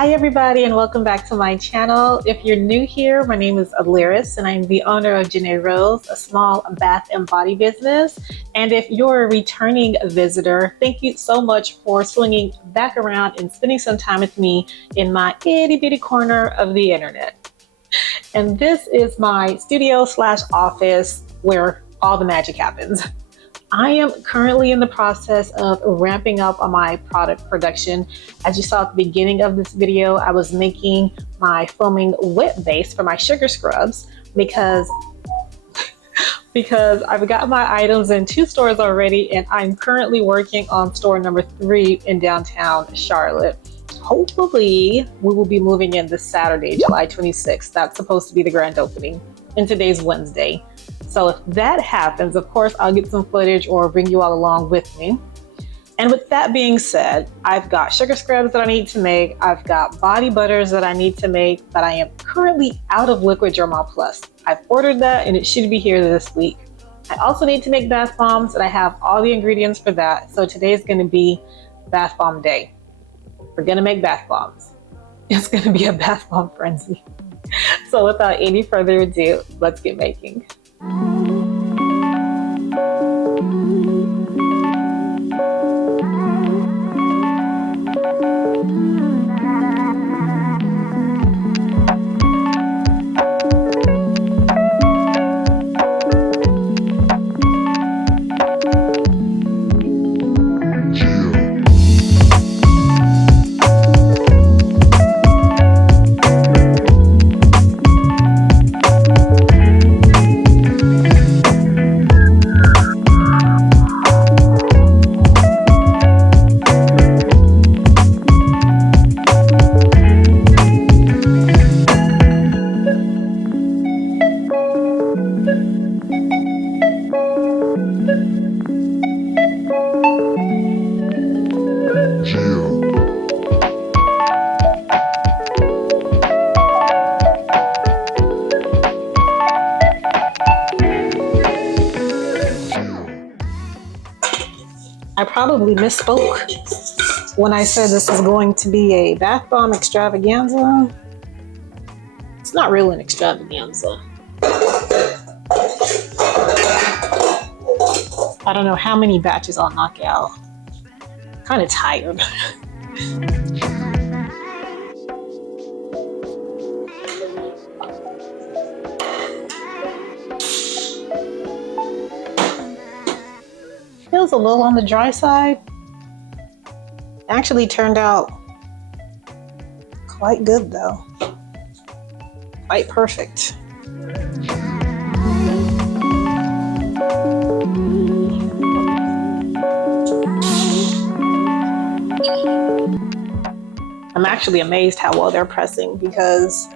Hi everybody and welcome back to my channel. If you're new here, my name is Aliris and I'm the owner of Janae Rose, a small bath and body business. And if you're a returning visitor, thank you so much for swinging back around and spending some time with me in my itty bitty corner of the internet. And this is my studio / office where all the magic happens. I am currently in the process of ramping up on my product production. As you saw at the beginning of this video, I was making my foaming wet base for my sugar scrubs because I've got my items in 2 stores already and I'm currently working on store number 3 in downtown Charlotte. Hopefully we will be moving in this Saturday, July 26th. That's supposed to be the grand opening, and today's Wednesday. So if that happens, of course, I'll get some footage or bring you all along with me. And with that being said, I've got sugar scrubs that I need to make. I've got body butters that I need to make, but I am currently out of Liquid Dermal Plus. I've ordered that and it should be here this week. I also need to make bath bombs and I have all the ingredients for that. So today is going to be bath bomb day. We're going to make bath bombs. It's going to be a bath bomb frenzy. So without any further ado, let's get making. I probably misspoke when I said this is going to be a bath bomb extravaganza. It's not really an extravaganza. I don't know how many batches I'll knock out. Kind of tired. Feels a little on the dry side. Actually turned out quite good though. Quite perfect. I'm actually amazed how well they're pressing because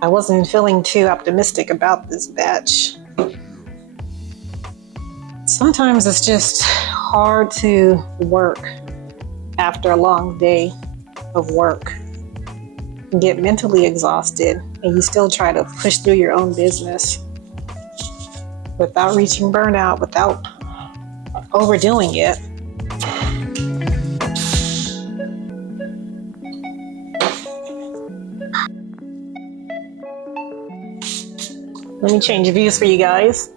I wasn't feeling too optimistic about this batch. Sometimes it's just hard to work after a long day of work. You get mentally exhausted and you still try to push through your own business without reaching burnout, without overdoing it. Let me change views for you guys.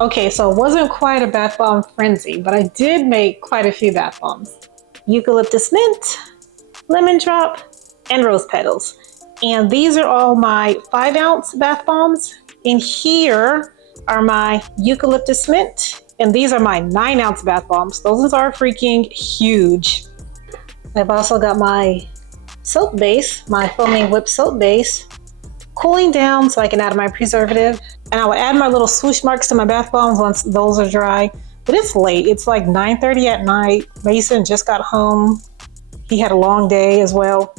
Okay, so it wasn't quite a bath bomb frenzy, but I did make quite a few bath bombs. Eucalyptus mint, lemon drop, and rose petals. And these are all my 5-ounce bath bombs. And here are my eucalyptus mint, and these are my 9-ounce bath bombs. Those are freaking huge. I've also got my soap base, my foaming whipped soap base, cooling down so I can add my preservative. And I will add my little swoosh marks to my bath bombs once those are dry. But it's late. It's like 9:30 at night. Mason just got home. He had a long day as well.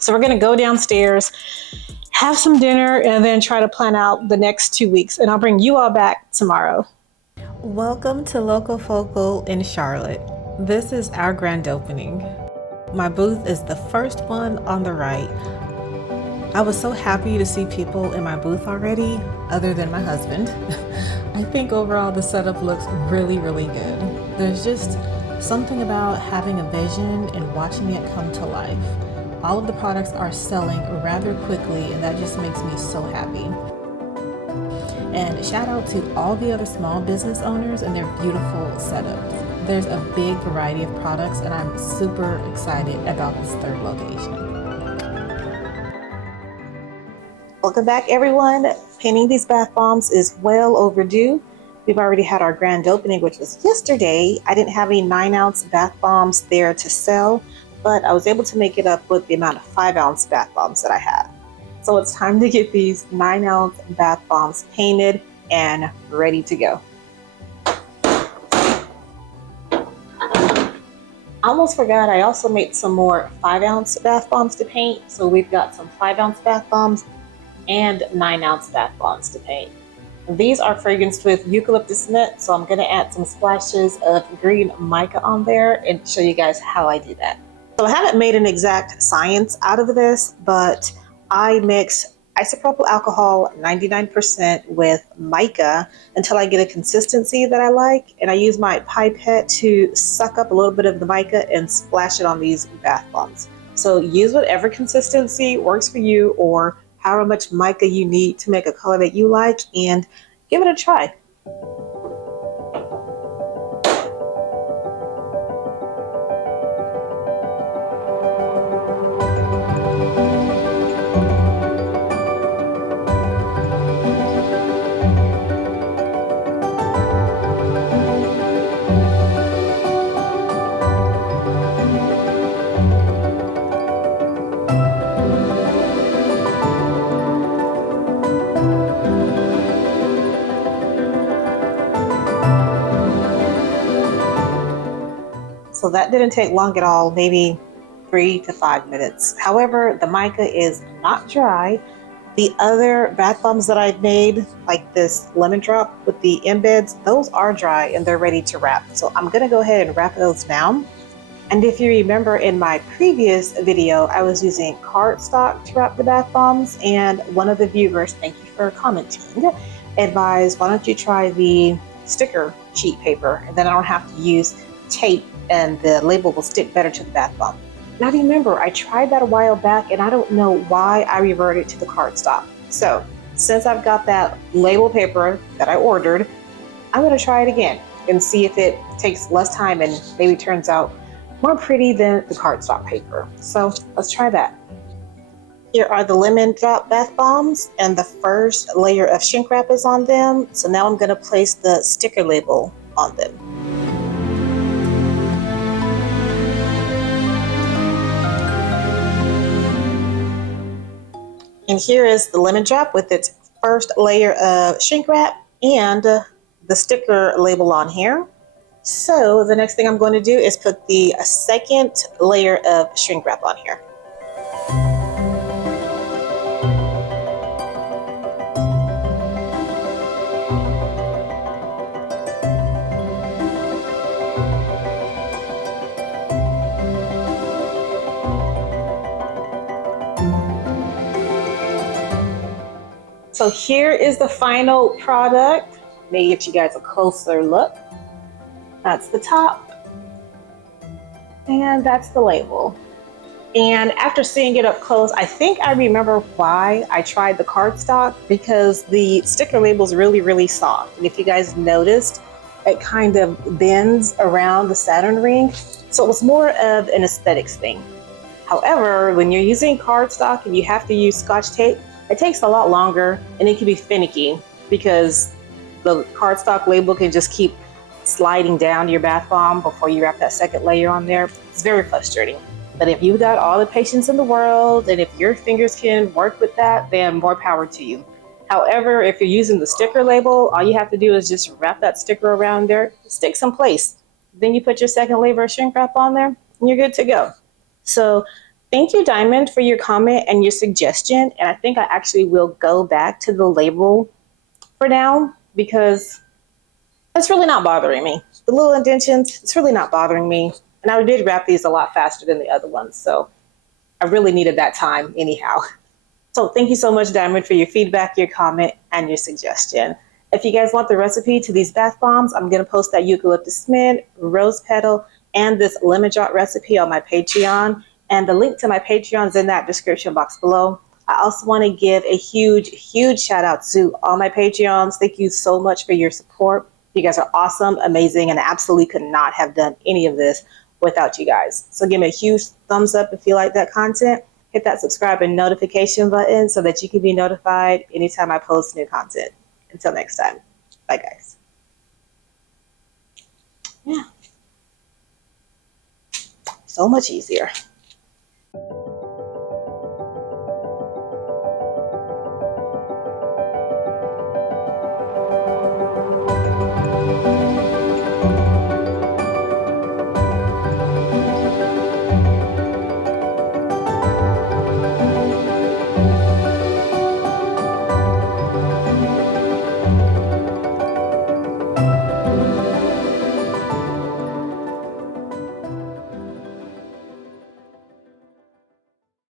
So we're going to go downstairs, have some dinner, and then try to plan out the next 2 weeks. And I'll bring you all back tomorrow. Welcome to Local Focal in Charlotte. This is our grand opening. My booth is the first one on the right. I was so happy to see people in my booth already, other than my husband. I think overall the setup looks really, really good. There's just something about having a vision and watching it come to life. All of the products are selling rather quickly, and that just makes me so happy. And shout out to all the other small business owners and their beautiful setups. There's a big variety of products, and I'm super excited about this third location. Welcome back, everyone. Painting these bath bombs is well overdue. We've already had our grand opening, which was yesterday. I didn't have any 9-ounce bath bombs there to sell, but I was able to make it up with the amount of 5-ounce bath bombs that I have. So it's time to get these 9-ounce bath bombs painted and ready to go. I almost forgot, I also made some more 5-ounce bath bombs to paint. So we've got some 5-ounce bath bombs and 9-ounce bath bombs to paint. These are fragranced with eucalyptus mint, so I'm going to add some splashes of green mica on there and show you guys how I do that. So I haven't made an exact science out of this, but I mix isopropyl alcohol 99% with mica until I get a consistency that I like, and I use my pipette to suck up a little bit of the mica and splash it on these bath bombs. So use whatever consistency works for you, or however much mica you need to make a color that you like, and give it a try. So that didn't take long at all, maybe 3 to 5 minutes. However, the mica is not dry. The other bath bombs that I've made, like this lemon drop with the embeds, those are dry and they're ready to wrap. So I'm gonna go ahead and wrap those down. And if you remember in my previous video, I was using cardstock to wrap the bath bombs, and one of the viewers, thank you for commenting, advised, why don't you try the sticker sheet paper, and then I don't have to use tape and the label will stick better to the bath bomb. Now remember, I tried that a while back and I don't know why I reverted to the cardstock. So since I've got that label paper that I ordered, I'm gonna try it again and see if it takes less time and maybe turns out more pretty than the cardstock paper. So let's try that. Here are the lemon drop bath bombs, and the first layer of shrink wrap is on them. So now I'm gonna place the sticker label on them. And here is the lemon drop with its first layer of shrink wrap and the sticker label on here. So the next thing I'm going to do is put the second layer of shrink wrap on here. So here is the final product. Let me get you guys a closer look. That's the top, and that's the label. And after seeing it up close, I think I remember why I tried the cardstock, because the sticker label is really, really soft. And if you guys noticed, it kind of bends around the Saturn ring. So it was more of an aesthetics thing. However, when you're using cardstock and you have to use Scotch tape, it takes a lot longer and it can be finicky because the cardstock label can just keep sliding down your bath bomb before you wrap that second layer on there. It's very frustrating. But if you've got all the patience in the world and if your fingers can work with that, then more power to you. However, if you're using the sticker label, all you have to do is just wrap that sticker around there, stick some place. Then you put your second layer of shrink wrap on there, and you're good to go. So thank you, Diamond, for your comment and your suggestion. And I think I actually will go back to the label for now because it's really not bothering me. The little indentions, it's really not bothering me. And I did wrap these a lot faster than the other ones. So I really needed that time anyhow. So thank you so much, Diamond, for your feedback, your comment, and your suggestion. If you guys want the recipe to these bath bombs, I'm going to post that eucalyptus mint, rose petal, and this lemon drop recipe on my Patreon. And the link to my Patreon is in that description box below. I also want to give a huge, huge shout out to all my Patreons. Thank you so much for your support. You guys are awesome, amazing, and I absolutely could not have done any of this without you guys. So give me a huge thumbs up if you like that content. Hit that subscribe and notification button so that you can be notified anytime I post new content. Until next time. Bye, guys. Yeah. So much easier.